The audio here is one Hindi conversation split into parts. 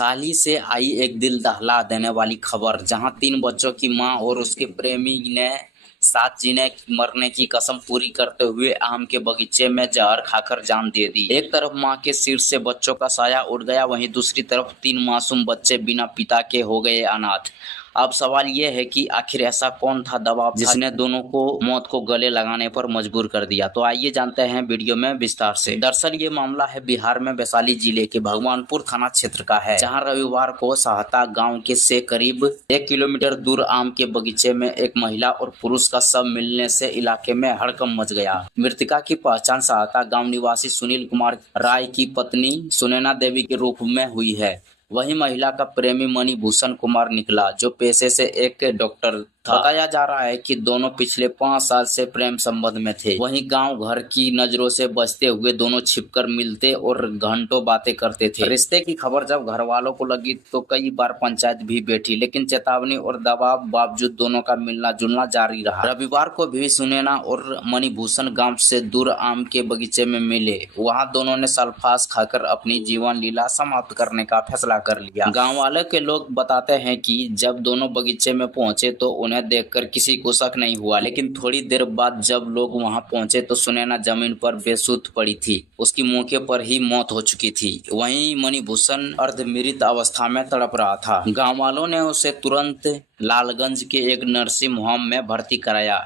वैशाली से आई एक दिल दहला देने वाली खबर, जहां 3 बच्चों की मां और उसके प्रेमी ने साथ जीने मरने की कसम पूरी करते हुए आम के बगीचे में जहर खाकर जान दे दी। एक तरफ मां के सिर से बच्चों का साया उड़ गया, वहीं दूसरी तरफ 3 मासूम बच्चे बिना पिता के हो गए अनाथ। अब सवाल यह है कि आखिर ऐसा कौन था दबाव जिसने दोनों को मौत को गले लगाने पर मजबूर कर दिया। तो आइए जानते हैं वीडियो में विस्तार से। दरअसल ये मामला है बिहार में वैशाली जिले के भगवानपुर थाना क्षेत्र का है, जहां रविवार को सहता गांव के से करीब 1 किलोमीटर दूर आम के बगीचे में एक महिला और पुरुष का शव मिलने से इलाके में हड़कंप मच गया। मृतका की पहचान सहता गाँव निवासी सुनील कुमार राय की पत्नी सुनैना देवी के रूप में हुई है। वही महिला का प्रेमी मणिभूषण कुमार निकला, जो पेशे से एक डॉक्टर था। बताया जा रहा है कि दोनों पिछले 5 साल से प्रेम संबंध में थे। वहीं गांव घर की नजरों से बचते हुए दोनों छिपकर मिलते और घंटों बातें करते थे। रिश्ते की खबर जब घर वालों को लगी तो कई बार पंचायत भी बैठी, लेकिन चेतावनी और दबाव बावजूद दोनों का मिलना जुलना जारी रहा। रविवार को भी सुनैना और मणिभूषण गाँव से दूर आम के बगीचे में मिले। वहाँ दोनों ने सल्फास खाकर अपनी जीवन लीला समाप्त करने का फैसला कर लिया। गाँव वाले के लोग बताते हैं कि जब दोनों बगीचे में पहुंचे तो उन्हें देखकर किसी को शक नहीं हुआ, लेकिन थोड़ी देर बाद जब लोग वहां पहुंचे तो सुनैना जमीन पर बेसुध पड़ी थी। उसकी मौके पर ही मौत हो चुकी थी। वहीं मणिभूषण अर्धमृत अवस्था में तड़प रहा था। गांव वालों ने उसे तुरंत लालगंज के एक नर्सिंग होम में भर्ती कराया।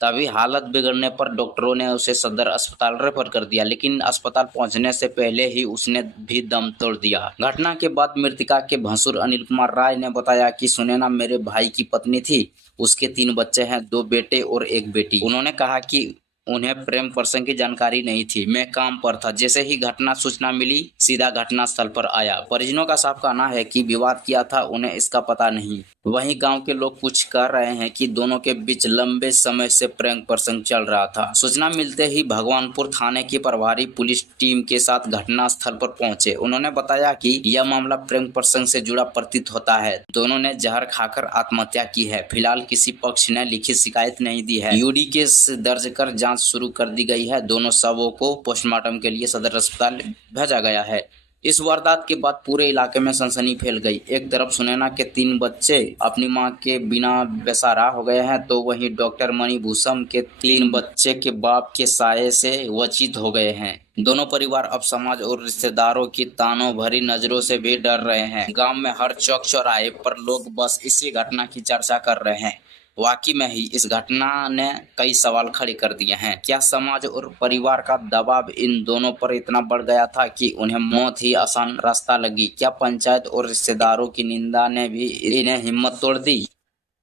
तभी हालत बिगड़ने पर डॉक्टरों ने उसे सदर अस्पताल रेफर कर दिया, लेकिन अस्पताल पहुंचने से पहले ही उसने भी दम तोड़ दिया। घटना के बाद मृतका के भसुर अनिल कुमार राय ने बताया कि सुनैना मेरे भाई की पत्नी थी। उसके 3 बच्चे हैं, 2 बेटे और 1 बेटी। उन्होंने कहा कि उन्हें प्रेम प्रसंग की जानकारी नहीं थी। मैं काम पर था। जैसे ही घटना सूचना मिली सीधा घटना स्थल पर आया। परिजनों का साफ कहना है कि विवाद किया था, उन्हें इसका पता नहीं। वहीं गांव के लोग कुछ कह रहे हैं कि दोनों के बीच लंबे समय से प्रेम प्रसंग चल रहा था। सूचना मिलते ही भगवानपुर थाने की प्रभारी पुलिस टीम के साथ घटना स्थल पर पहुंचे। उन्होंने बताया कि यह मामला प्रेम प्रसंग से जुड़ा प्रतीत होता है। दोनों ने जहर खाकर आत्महत्या की है। फिलहाल किसी पक्ष ने लिखित शिकायत नहीं दी है। यूडी केस दर्ज कर जांच शुरू कर दी गई है। दोनों शवों को पोस्टमार्टम के लिए सदर अस्पताल भेजा गया है। इस वारदात के बाद पूरे इलाके में सनसनी फैल गई। एक तरफ सुनैना के 3 बच्चे अपनी मां के बिना बेसहारा हो गए हैं, तो वहीं डॉक्टर मणिभूषण के 3 बच्चे के बाप के साये से वंचित हो गए हैं। दोनों परिवार अब समाज और रिश्तेदारों की तानों भरी नजरों से भी डर रहे हैं। गांव में हर चौक चौराहे पर लोग बस इसी घटना की चर्चा कर रहे हैं। वाकई में ही इस घटना ने कई सवाल खड़े कर दिए हैं। क्या समाज और परिवार का दबाव इन दोनों पर इतना बढ़ गया था कि उन्हें मौत ही आसान रास्ता लगी? क्या पंचायत और रिश्तेदारों की निंदा ने भी इन्हें हिम्मत तोड़ दी,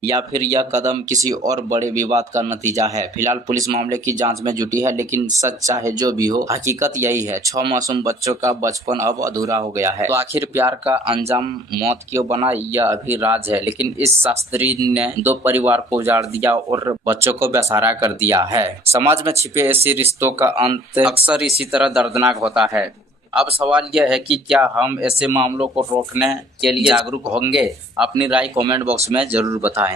या फिर यह कदम किसी और बड़े विवाद का नतीजा है? फिलहाल पुलिस मामले की जांच में जुटी है, लेकिन सच चाहे जो भी हो, हकीकत यही है, 6 मासूम बच्चों का बचपन अब अधूरा हो गया है। तो आखिर प्यार का अंजाम मौत क्यों बना, यह अभी राज है, लेकिन इस शास्त्री ने 2 परिवार को उजाड़ दिया और बच्चों को बेसहारा कर दिया है। समाज में छिपे ऐसे रिश्तों का अंत अक्सर इसी तरह दर्दनाक होता है। अब सवाल यह है कि क्या हम ऐसे मामलों को रोकने के लिए जागरूक होंगे? अपनी राय कमेंट बॉक्स में जरूर बताएं।